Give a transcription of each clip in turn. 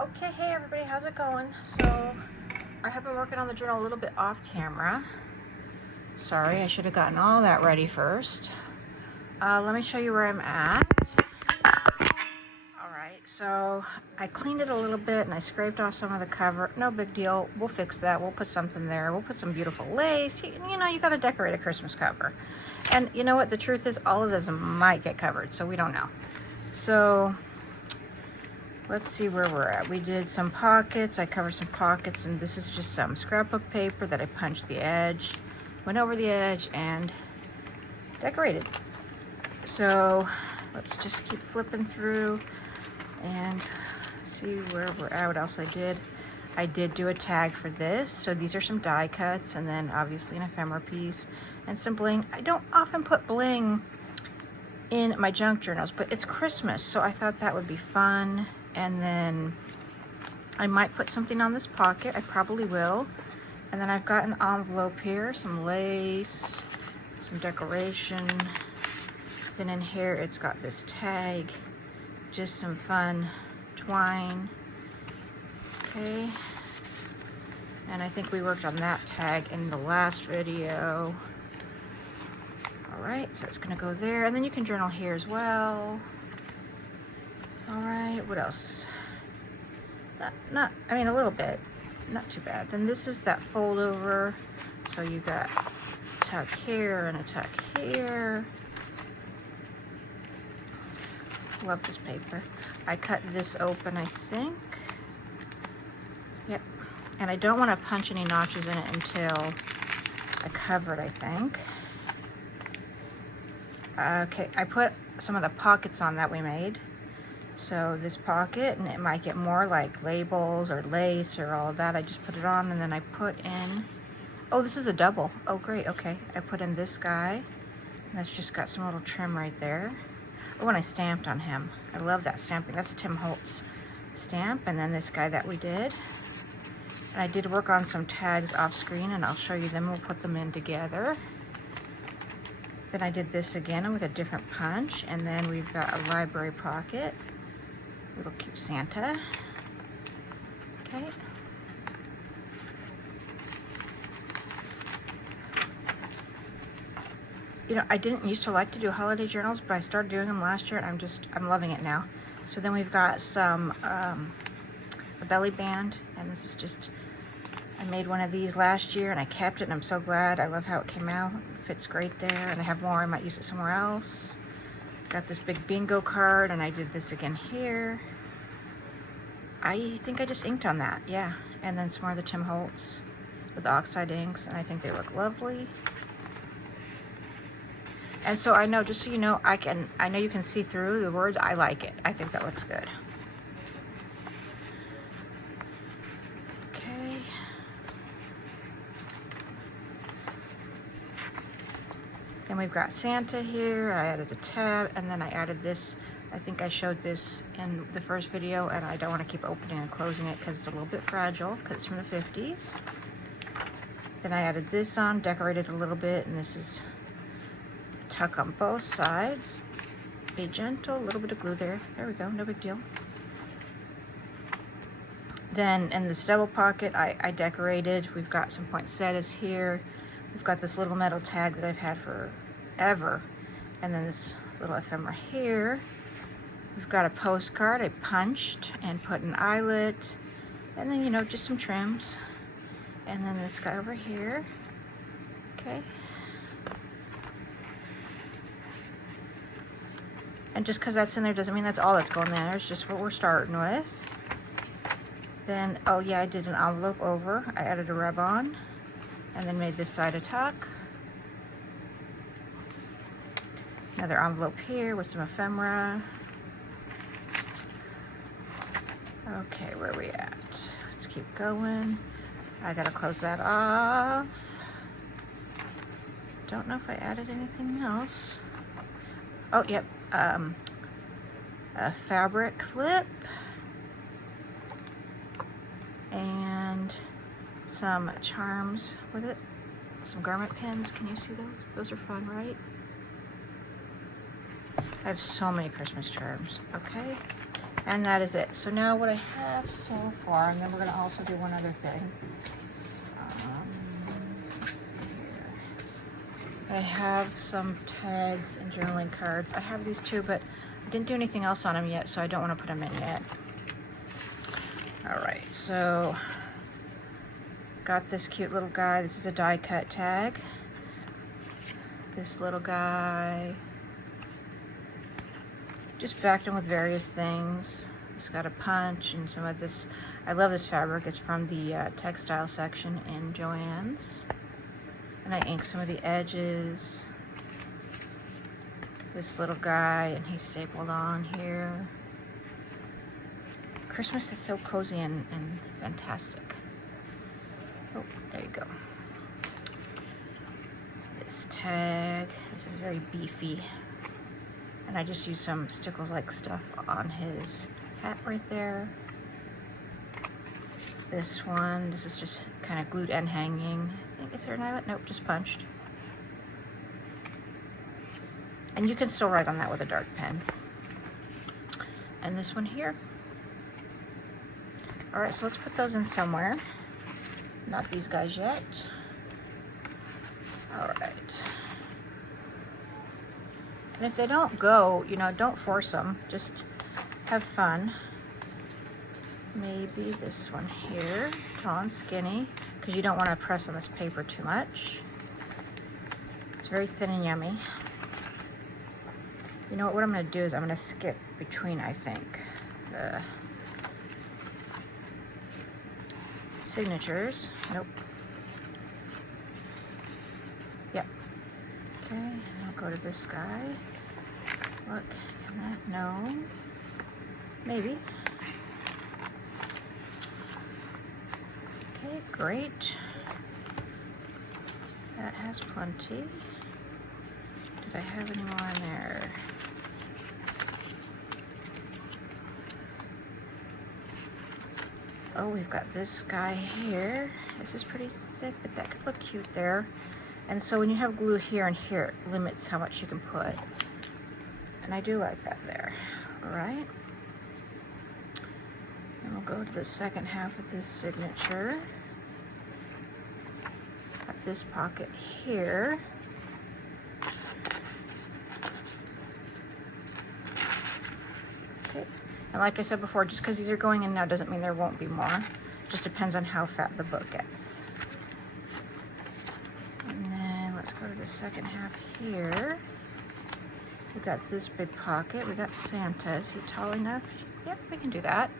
Okay, hey everybody, how's it going? So, I have been working on the journal a little bit off camera. Sorry, I should have gotten all that ready first. Let me show you where I'm at. Alright, so I cleaned it a little bit and I scraped off some of the cover. No big deal, we'll fix that. We'll put something there. We'll put some beautiful lace. You know, you gotta decorate a Christmas cover. And you know what, the truth is all of this might get covered, so we don't know. So, let's see where we're at. We did some pockets. I covered some pockets, and this is just some scrapbook paper that I punched the edge, went over the edge, and decorated. So let's just keep flipping through and see where we're at. What else I did? I did do a tag for this. So these are some die cuts, and then obviously an ephemera piece and some bling. I don't often put bling in my junk journals, but it's Christmas, so I thought that would be fun. And then I might put something on this pocket. I probably will. And then I've got an envelope here, some lace, some decoration. Then in here it's got this tag, just some fun twine. Okay. And I think we worked on that tag in the last video. All right, so it's gonna go there. And then you can journal here as well. All right, what else? I mean, a little bit, not too bad. Then this is that fold over. So you got a tuck here and a tuck here. Love this paper. I cut this open, I think. Yep. And I don't want to punch any notches in it until I cover it, I think. Okay, I put some of the pockets on that we made. So this pocket, and it might get more like labels or lace or all of that. I just put it on, and then I put in, oh, this is a double. Oh, great, okay. I put in this guy, and that's just got some little trim right there. Oh, and I stamped on him. I love that stamping. That's a Tim Holtz stamp. And then this guy that we did. And I did work on some tags off screen, and I'll show you them. We'll put them in together. Then I did this again with a different punch, and then we've got a library pocket. Little cute Santa. Okay. You know, I didn't used to like to do holiday journals, but I started doing them last year, and I'm loving it now. So then we've got some a belly band, and this is just, I made one of these last year, and I kept it, and I'm so glad. I love how it came out. It fits great there, and I have more. I might use it somewhere else. Got this big bingo card, and I did this again here. I think I just inked on that, yeah. And then some more of the Tim Holtz with the oxide inks, and I think they look lovely. And so I know, just so you know, I know you can see through the words. I like it. I think that looks good. Okay. Then we've got Santa here. I added a tab, and then I added this. I think I showed this in the first video, and I don't want to keep opening and closing it because it's a little bit fragile because it's from the 50s. Then I added this on, decorated a little bit, and this is tuck on both sides. Be gentle, a little bit of glue there. There we go, no big deal. Then in this double pocket, I decorated. We've got some poinsettias here. We've got this little metal tag that I've had forever. And then this little ephemera here. We've got a postcard I punched and put an eyelet. And then, you know, just some trims. And then this guy over here. Okay. And just because that's in there doesn't mean that's all that's going there. It's just what we're starting with. Then, oh yeah, I did an envelope over. I added a rub-on. And then made this side a tuck. Another envelope here with some ephemera. Okay, where are we at? Let's keep going. I gotta close that off. Don't know if I added anything else. Oh, yep. A fabric flip. And some charms with it. Some garment pins. Can you see those? Those are fun, right? I have so many Christmas charms. Okay. And that is it. So now what I have so far, and then we're going to also do one other thing. Let's see here. I have some tags and journaling cards. I have these two, but I didn't do anything else on them yet, so I don't want to put them in yet. All right, so got this cute little guy. This is a die cut tag. This little guy, just backed him with various things. It's got a punch and some of this. I love this fabric. It's from the textile section in Joann's. And I inked some of the edges. This little guy, and he's stapled on here. Christmas is so cozy and fantastic. Oh, there you go. This tag, this is very beefy. And I just used some Stickles-like stuff on his hat right there. This one, this is just kind of glued and hanging. I think, is there an eyelet? Nope, just punched. And you can still write on that with a dark pen. And this one here. All right, so let's put those in somewhere. Not these guys yet. All right. And if they don't go, you know, don't force them. Just have fun. Maybe this one here, tall and skinny, because you don't want to press on this paper too much. It's very thin and yummy. You know what I'm going to do is I'm going to skip between, I think, the signatures. Nope. Yep. Okay, and I'll go to this guy. Look, can that? No. Maybe. Okay, great. That has plenty. Did I have any more in there? Oh, we've got this guy here. This is pretty thick, but that could look cute there. And so when you have glue here and here, it limits how much you can put. And I do like that there. All right. And we'll go to the second half of this signature. Got this pocket here. Okay. And like I said before, just because these are going in now doesn't mean there won't be more. Just depends on how fat the book gets. And then let's go to the second half here. We got this big pocket. We got Santa. Is he tall enough? Yep, we can do that.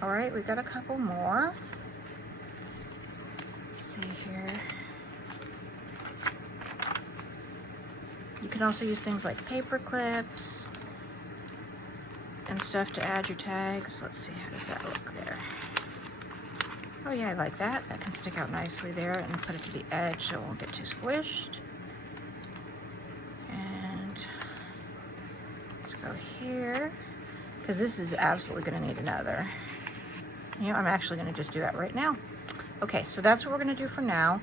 All right, we got a couple more. Let's see here. You can also use things like paper clips and stuff to add your tags. Let's see, how does that look there? Oh yeah, I like that. That can stick out nicely there, and put it to the edge so it won't get too squished. And let's go here, because this is absolutely going to need another. You know, I'm actually going to just do that right now. Okay, so that's what we're going to do for now.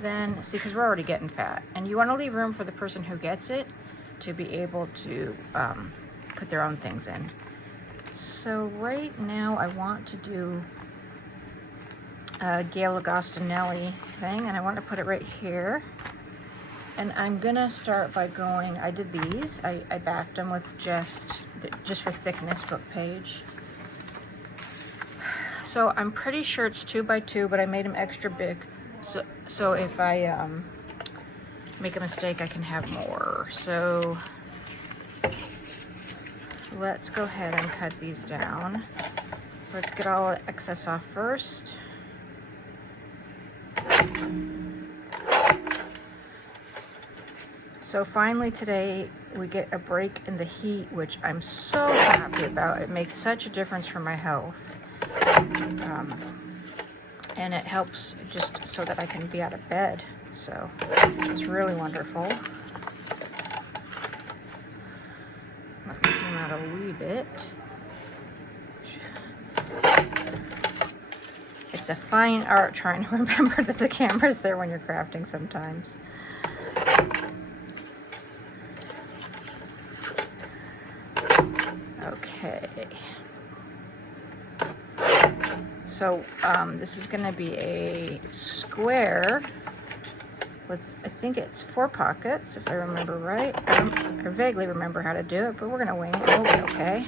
Then, see, because we're already getting fat, and you want to leave room for the person who gets it to be able to put their own things in. So right now I want to do a Gail Agostinelli thing, and I want to put it right here. And I'm gonna start by going, I did these, I backed them with just for thickness, book page. So I'm pretty sure it's 2 by 2, but I made them extra big. So if I make a mistake, I can have more. So let's go ahead and cut these down. Let's get all the excess off first. So finally today we get a break in the heat, which I'm so happy about. It makes such a difference for my health. And it helps just so that I can be out of bed. So it's really wonderful. Let me zoom out a wee bit. It's a fine art trying to remember that the camera's there when you're crafting sometimes. Okay. So this is going to be a square with, I think it's 4 pockets, if I remember right. I vaguely remember how to do it, but we're going to wing it. We'll be okay.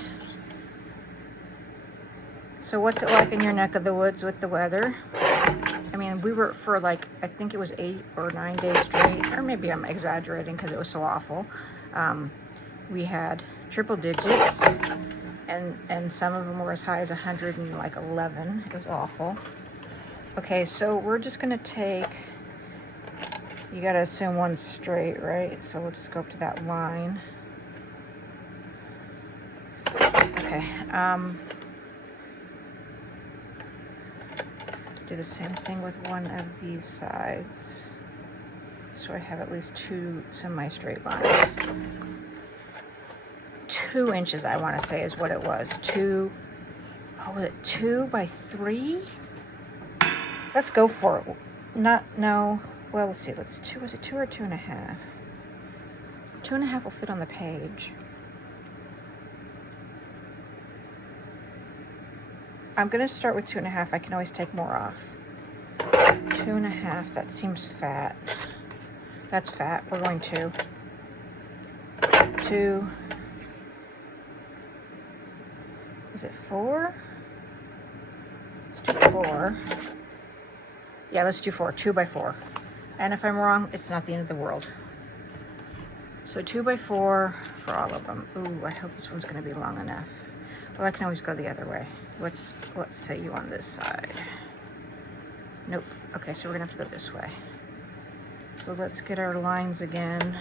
So what's it like in your neck of the woods with the weather? I mean, we were for like, I think it was 8 or 9 days straight, or maybe I'm exaggerating because it was so awful. We had triple digits, and some of them were as high as 111. It was awful. Okay, so we're just gonna take, you gotta assume one's straight, right? So we'll just go up to that line. Okay, do the same thing with one of these sides. So I have at least 2 semi-straight lines. 2 inches, I want to say, is what it was. 2, what was it, 2 by 3? Let's go for it. No, well, let's see, was it 2 or 2.5? 2.5 will fit on the page. I'm gonna start with 2.5. I can always take more off. 2.5, that seems fat. That's fat, we're going to. 2, is it 4? Let's do 4. Yeah, let's do 4, 2 by 4. And if I'm wrong, it's not the end of the world. So 2 by 4 for all of them. Ooh, I hope this one's gonna be long enough. Well, I can always go the other way. Let's say you on this side. Nope. Okay, so we're gonna have to go this way. So let's get our lines again.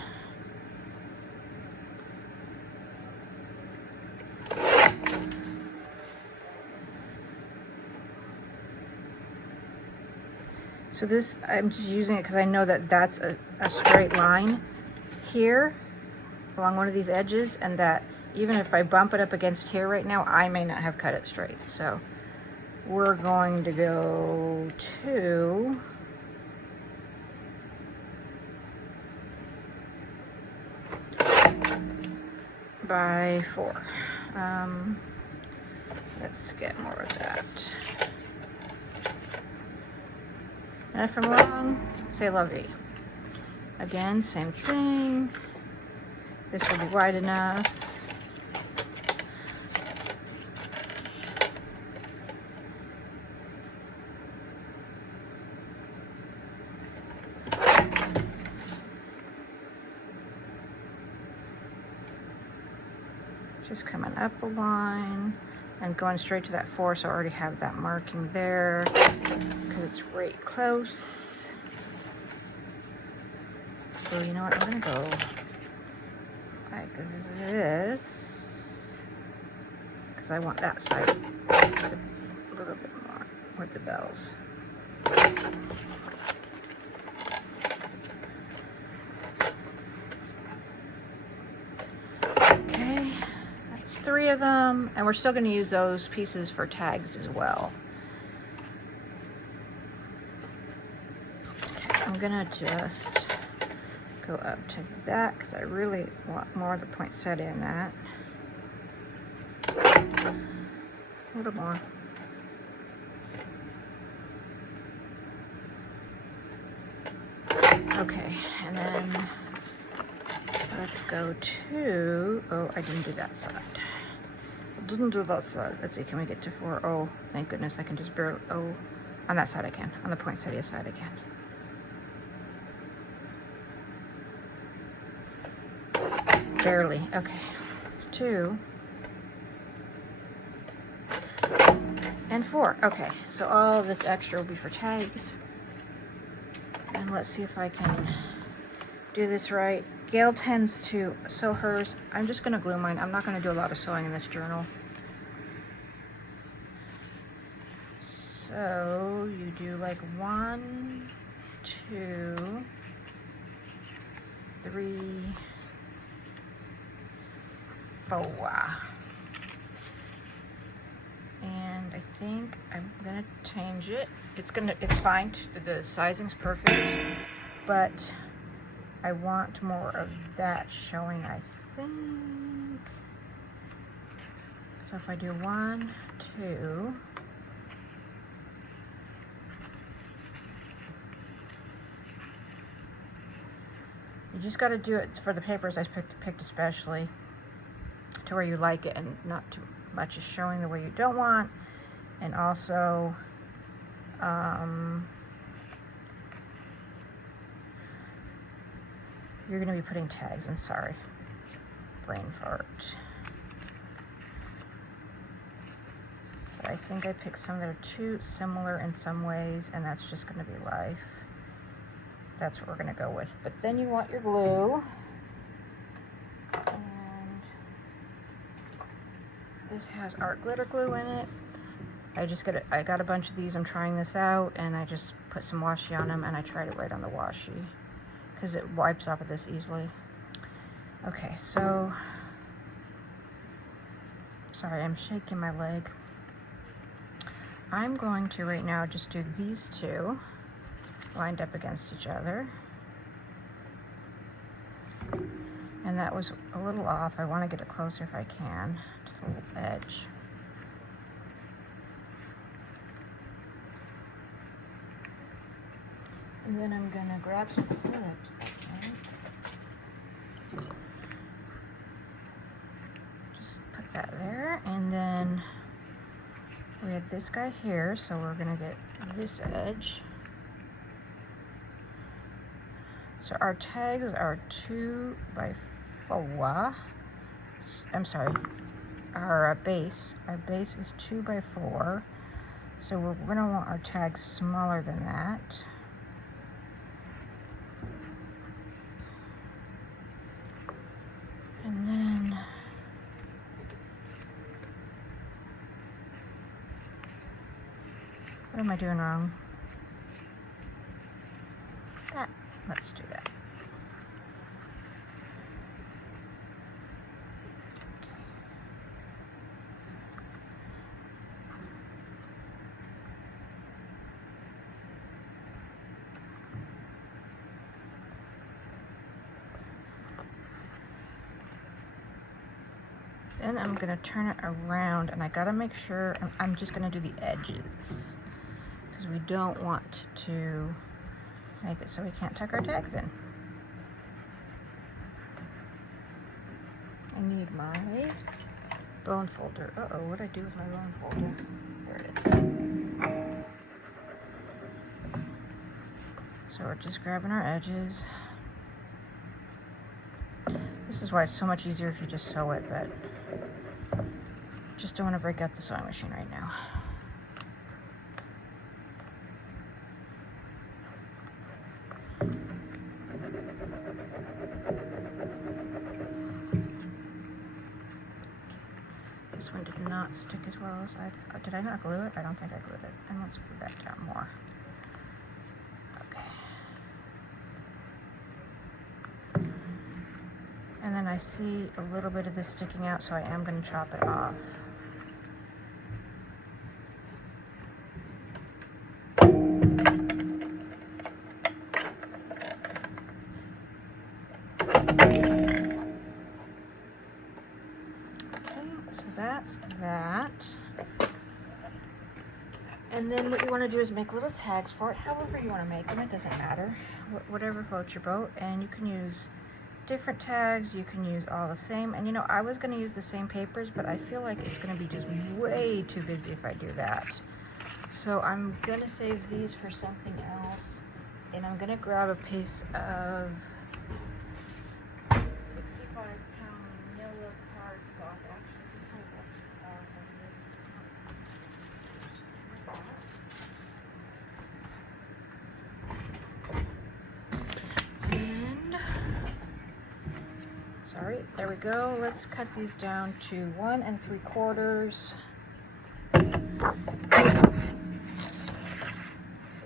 So this, I'm just using it because I know that that's a straight line here along one of these edges, and that even if I bump it up against here right now, I may not have cut it straight. So we're going to go 2 by 4. Let's get more of that. And if I'm wrong, say la vie. Again, same thing. This will be wide enough. Just coming up a line and going straight to that 4, so I already have that marking there because it's right close. So you know what, I'm gonna go like this because I want that side a little bit more with the bells. Okay, that's 3 of them, and we're still going to use those pieces for tags as well. Okay, I'm going to just go up to that because I really want more of the poinsettia in that. A little more. Okay, and then let's go to, oh, I didn't do that side. I didn't do that side. Let's see, can we get to 4? Oh, thank goodness, I can just barely, oh, on that side I can. On the poinsettia side I can. Barely, okay. 2 and 4. Okay, so all of this extra will be for tags. And let's see if I can do this right. Gail tends to sew hers. I'm just gonna glue mine. I'm not gonna do a lot of sewing in this journal. So you do like 1, 2, 3, 4. And I think I'm gonna change it. It's fine. The sizing's perfect, but I want more of that showing, I think. So if I do 1, 2, just got to do it for the papers I picked especially to where you like it and not too much is showing the way you don't want. And also, you're going to be putting tags in. Sorry, brain fart. But I think I picked some that are too similar in some ways, and that's just going to be life. That's what we're going to go with. But then you want your glue. And this has art glitter glue in it. I got a bunch of these. I'm trying this out, and I just put some washi on them, and I tried it right on the washi because it wipes off of this easily. Okay, so sorry, I'm shaking my leg. I'm going to right now just do these two lined up against each other. And that was a little off. I want to get it closer if I can to the little edge. And then I'm going to grab some clips, I think. Just put that there. And then we had this guy here, so we're going to get this edge. So our tags are 2 by 4. I'm sorry, our base is 2 by 4. So we're going to want our tags smaller than that. And then what am I doing wrong? That. Let's do that. Then I'm going to turn it around, and I got to make sure I'm just going to do the edges because we don't want to make it so we can't tuck our tags in. I need my bone folder. Uh-oh, what did I do with my bone folder? There it is. So we're just grabbing our edges. This is why it's so much easier if you just sew it, but just don't want to break out the sewing machine right now. This one did not stick as well as did I not glue it? I don't think I glued it. And let's glue that down more. Okay. And then I see a little bit of this sticking out, so I am going to chop it off. That's that. And then what you want to do is make little tags for it, however you want to make them. It doesn't matter, whatever floats your boat. And you can use different tags, you can use all the same. And you know, I was going to use the same papers, but I feel like it's going to be just way too busy if I do that. So I'm going to save these for something else, and I'm going to grab a piece of 65-pound manila cardstock. Sorry, there we go. Let's cut these down to 1 3/4.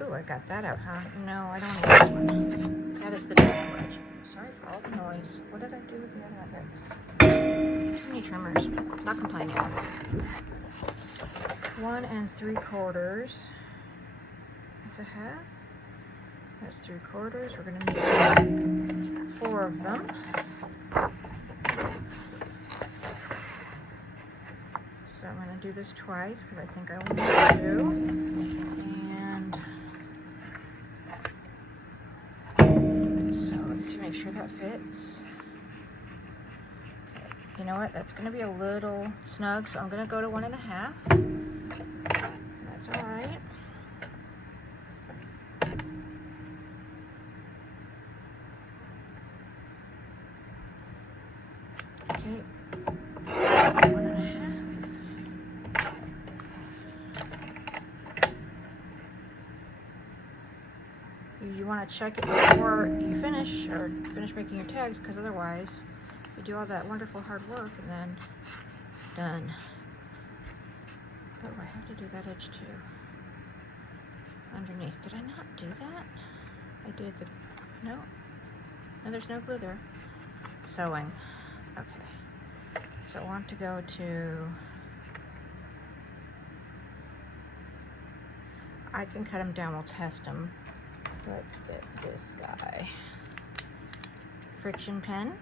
Ooh, I got that out, huh? No, I don't need this one. That is the dark wedge. Sorry for all the noise. What did I do with the other one? There it is. Too many trimmers. Not complaining. 1 3/4. That's a half. That's 3/4. We're going to make 4 of them. So I'm going to do this twice because I think I will need to. And so let's see, make sure that that fits. Okay. You know what? That's going to be a little snug, so I'm going to go to 1.5. That's all right. Okay. 1.5. You want to check it before you finish making your tags, because otherwise you do all that wonderful hard work and then done. Oh, I have to do that edge too. Underneath. Did I not do that? I did the, no, there's no glue there. Sewing. Okay. So I want to go to, I can cut them down, we'll test them. Let's get this guy. Friction pen.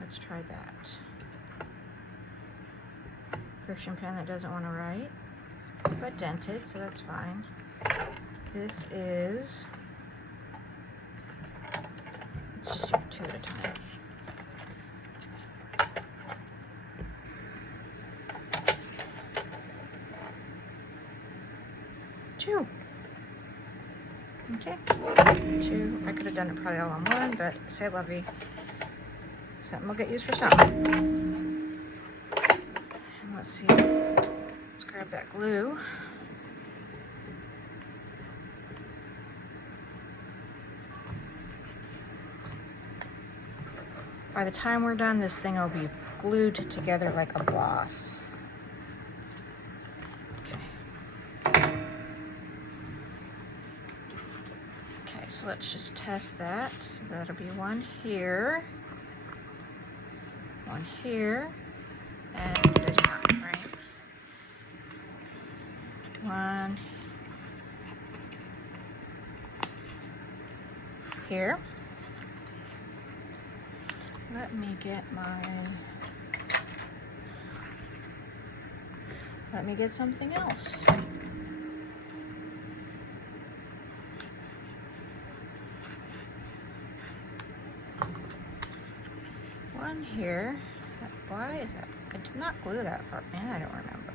Let's try that. Friction pen that doesn't want to write, but dented, so that's fine. This is, let's just do 2 at a time. Two. Okay, 2. I could have done it probably all on one, but say lovey. Something will get used for something. And let's see. Let's grab that glue. By the time we're done, this thing will be glued together like a boss. So let's just test that. So that'll be 1 here, 1 here, and it is not, right? 1 here. Let me get something else. Here. Why is that? I did not glue that part in. I don't remember.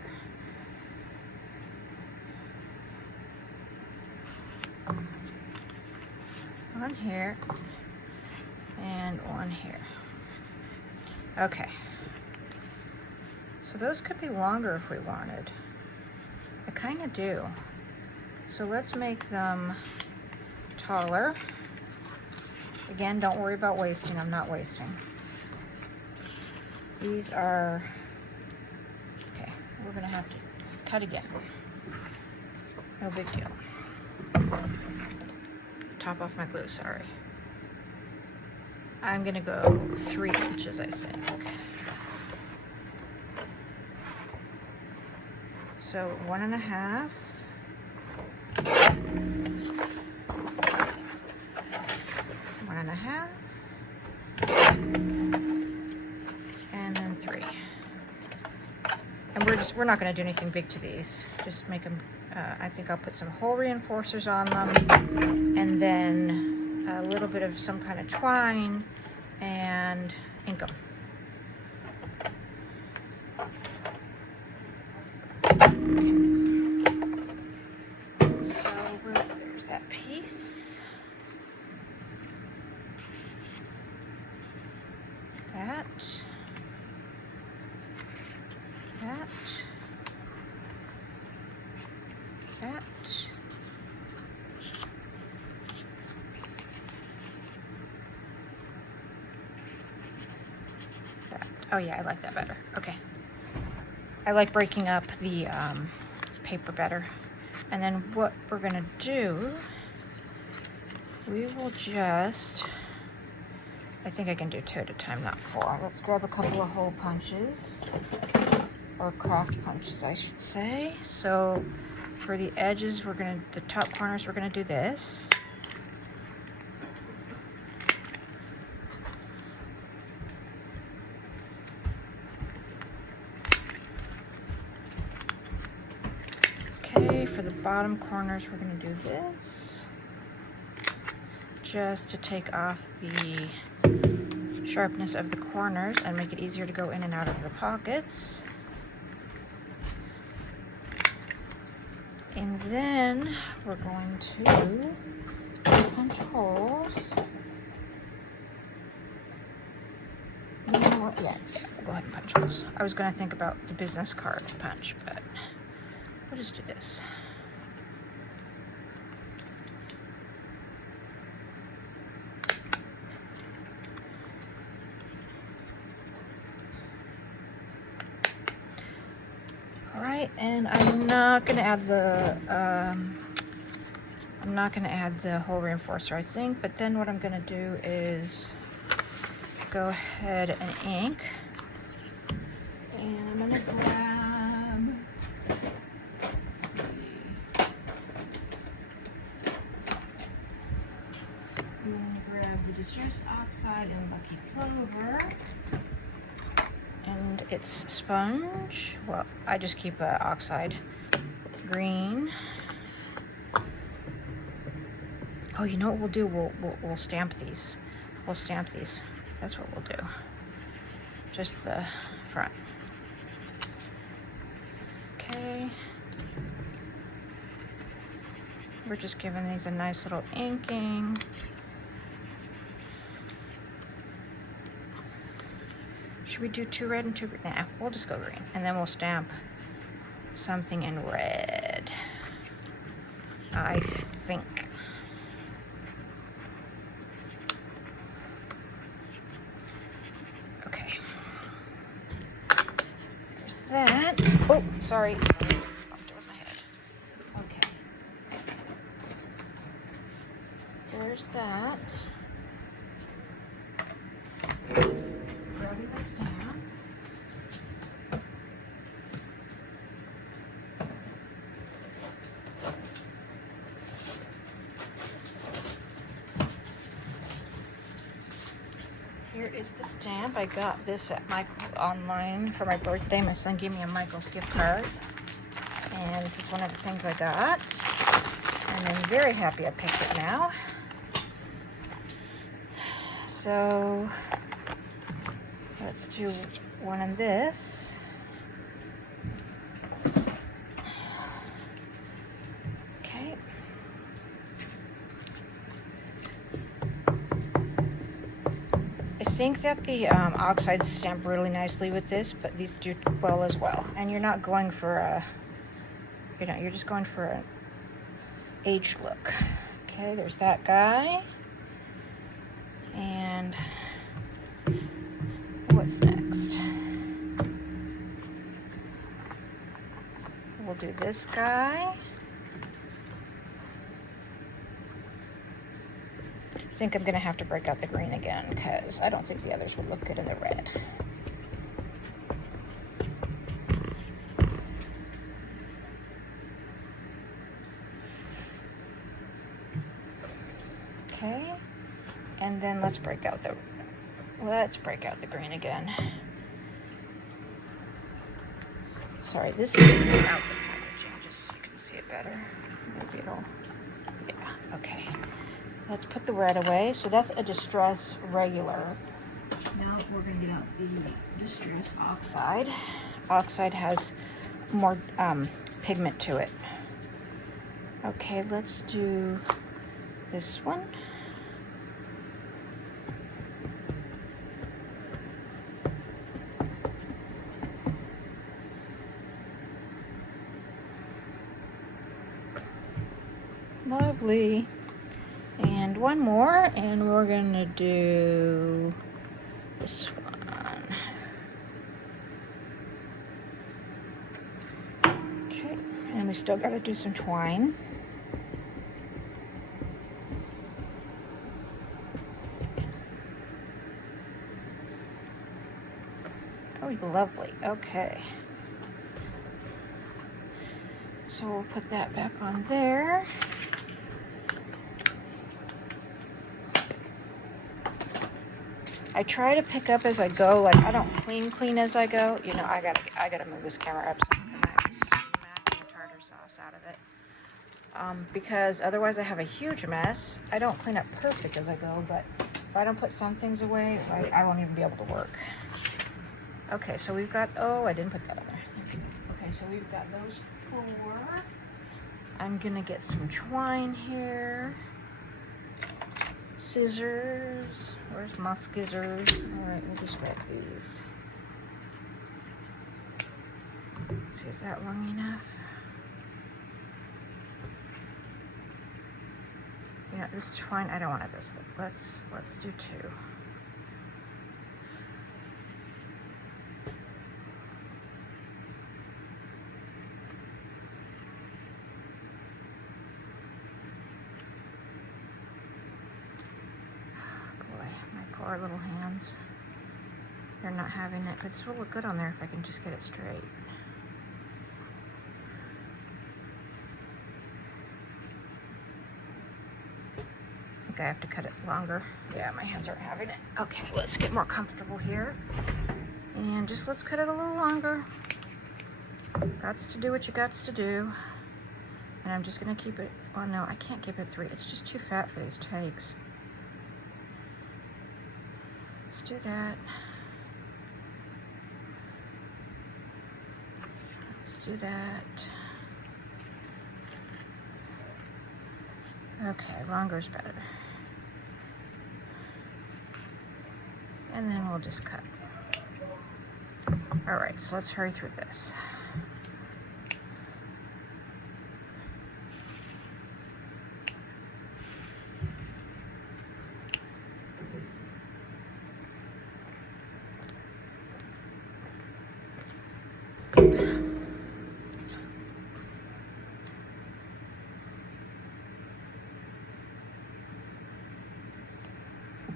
One here and 1 here. Okay. So those could be longer if we wanted. I kind of do. So let's make them taller. Again, don't worry about wasting. I'm not wasting. These are, okay, we're gonna have to cut again. No big deal. Top off my glue, sorry. I'm gonna go 3 inches, I think. So 1.5. And we're not going to do anything big to these. Just make them, I think I'll put some hole reinforcers on them, and then a little bit of some kind of twine, and ink them. So there's that piece. That. Oh yeah, I like that better. Okay. I like breaking up the paper better. And then what we're gonna do, we will just, I think I can do 2 at a time, not 4. Let's grab a couple of hole punches, or craft punches, I should say. So for the edges, the top corners, we're gonna do this. Okay, for the bottom corners, we're gonna do this, just to take off the sharpness of the corners and make it easier to go in and out of the pockets. And then we're going to punch holes. You know what? Yeah, go ahead and punch holes. I was going to think about the business card punch, but we'll just do this. All right, and I'm not going to add the hole reinforcer, I think, but then what I'm going to do is go ahead and ink. And I'm going to grab, let's see, I'm going to grab the Distress Oxide and Lucky Clover. And it's sponge. Well, I just keep oxide green. Oh, you know what we'll do? We'll stamp these. We'll stamp these. That's what we'll do. Just the front. Okay. We're just giving these a nice little inking. Should we do 2 red and 2 green? Nah, we'll just go green. And then we'll stamp something in red, I think. Okay. There's that. Oh, sorry. Bumped it with my head. Okay. There's that. Grabbing the stamp. Here is the stamp. I got this at Michael's online for my birthday. My son gave me a Michael's gift card. And this is one of the things I got. And I'm very happy I picked it now. So let's do one in this. Okay. I think that the oxides stamp really nicely with this, but these do well as well. And you're not going for a, you're just going for an aged look. Okay, there's that guy. And what's next? We'll do this guy. I think I'm gonna have to break out the green again because I don't think the others would look good in the red. Okay, and then let's break out the green again. Sorry, this is out the packaging just so you can see it better. Maybe it'll, yeah, okay. Let's put the red away. So that's a Distress regular. Now we're gonna get out the Distress Oxide. Oxide has more pigment to it. Okay, let's do this one. Lovely. And one more, and we're gonna do this one. Okay, and we still gotta do some twine. Oh, lovely. Okay. So we'll put that back on there. I try to pick up as I go. Like, I don't clean as I go. You know, I gotta move this camera up some because I'm smacking the tartar sauce out of it. Because otherwise I have a huge mess. I don't clean up perfect as I go, but If I don't put some things away, I won't even be able to work. Okay, so we've got, oh, I didn't put that on there. Okay, so we've got those 4. I'm gonna get some twine here. Scissors. Where's my scissors? All right, we'll just grab these. Let's see, is that long enough? Yeah, this twine, I don't want it this thick. Let's do 2. Poor little hands. They're not having it, but this will look good on there if I can just get it straight. I think I have to cut it longer. Yeah, my hands aren't having it. Okay, let's get more comfortable here. And just let's cut it a little longer. Gots to do what you gots to do. And I'm just gonna keep it, oh no, I can't keep it 3. It's just too fat for these takes. Let's do that. Let's do that. Okay, longer's better. And then we'll just cut. All right, so let's hurry through this.